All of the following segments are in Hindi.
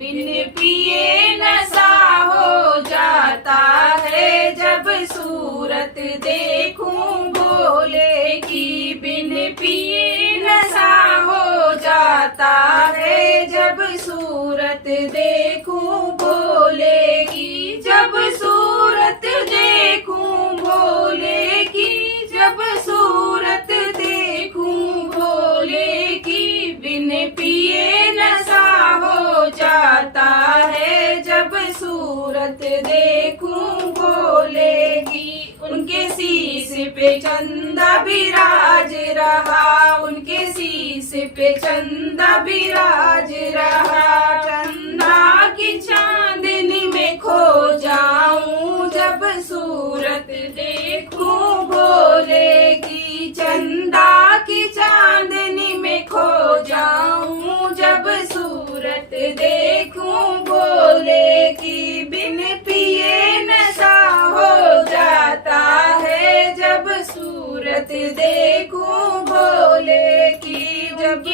बिन पिए नशा हो जाता है जब सूरत देखूं भोले की। बिन पिए नशा हो जाता है जब सूरत देखूं भोले की। जब सूरत देखूं भोले की, जब सूरत देखूं भोले की। बिन पिए नशा हो जाता है जब सूरत देखूं भोले की। उनके शीश पे चंदा बिराज रहा, उनके शीश पे चंदा बिराज रहा। चंदा की चांदनी में खो जाऊं जब सूरत देखूं भोले की। चंदा की चांदनी में खो जाऊं जब सूरत देखूं भोले की। बिन पिए नशा हो जाता है जब सूरत देखूं भोले की। जब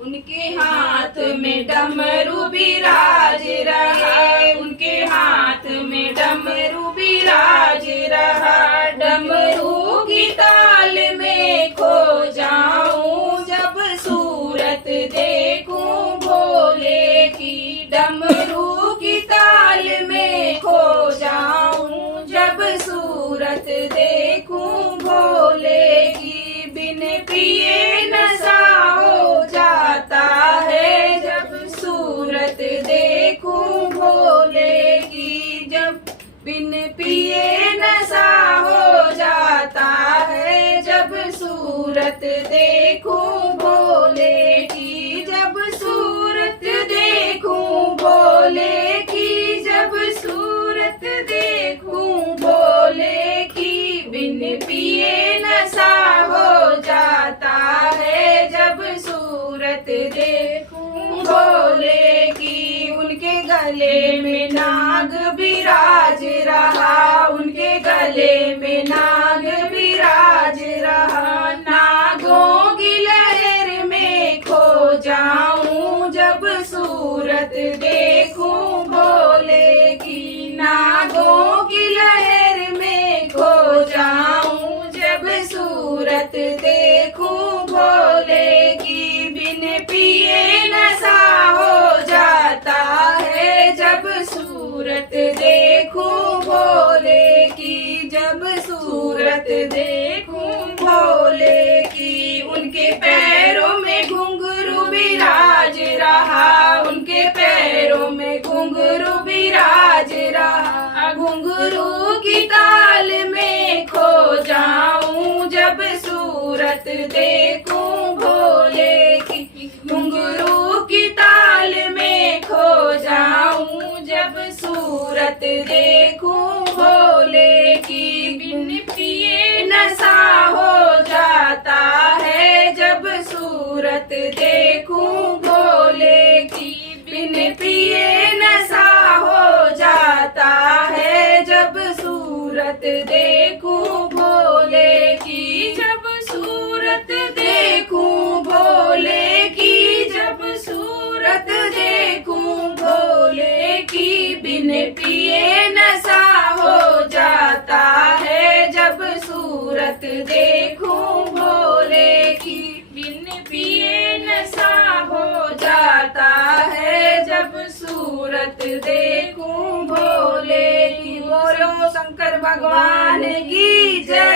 उनके हाथ में डमरू बिराज रहा, उनके हाथ में डमरू बिराज रहा। डमरू की ताल में खो जाऊं जब सूरत देखूं भोले की। डमरू की ताल में खो जाऊं जब सूरत देखूं भोले की। बिन पिए नशा हो जाता है जब सूरत देखूं भोले की। जब बिन पिए नशा हो जाता है जब सूरत देखूं भोले की। जब सूरत देखूं भोले की, जब सूरत देखूं भोले की। बिन पिए नशा हो जाता है जब सूरत देखूं भोले की। उनके गले में नाग बिराज रहा, उनके गले में नाग बिराज रहा। नागों की लहर में खो जाऊं जब सूरत देखूं भोले की। नागों की लहर में खो जाऊं जब सूरत देखूं भोले की। बिन पिए नशा हो जाता है जब सूरत देखूं भोले की। जब सूरत देखूं भोले की। उनके पैरों में घुंघरू बिराज रहा, उनके पैरों में घुंघरू बिराज रहा। घुंघरू की ताल में खो जाऊं जब सूरत देखूं भोले की। घुंघरू की ताल में खो जाऊं जब सूरत देखूं भोले की। बिन पिए नशा हो जाता है जब सूरत देखूं भोले की। बिन पिए नशा हो जाता है जब सूरत देखूं भोले की। जब सूरत देखूं भोले की, जब सूरत देखूं भोले की। बिन पिए नशा हो जाता है जब सूरत देखूं भोले की। बिन पिए नशा हो जाता है जब सूरत देखूं भोले की। बोलो शंकर भगवान की जय।